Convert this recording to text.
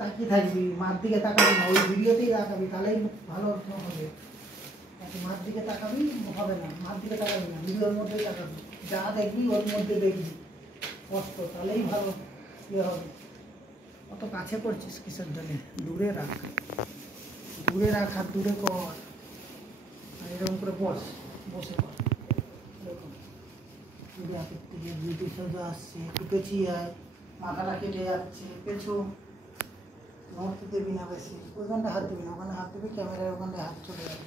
তাকিয়ে থাকবি, মার দিকে তাকাবি না, ওই ভিডিওতেই তাকাবি, তাহলেই ভালো হবে। মার দিকে তাকাবি হবে না, মার দিকে তাকাবি না, ভিডিওর মধ্যেই তাকাবি, যা দেখবি ওর মধ্যে দেখবি স্পষ্ট, তাহলেই ভালো ইয়ে হবে। অত কাছে করছিস কিসের জন্য? দূরে রাখ, দূরে রাখ, আর দূরে কর, আর এরকম করে বসে কর। এরকম হাতের থেকে বিউটি সোজা আসছে, একটু পেঁচিয়ে আয়, মাথাটা কেটে যাচ্ছে, পেছু নড়তে দেবি না বেশি, ওইখানটা হাত দিবি না, ওখানে হাত দিবি, ক্যামেরার ওখানটায় হাত চলে যাবে।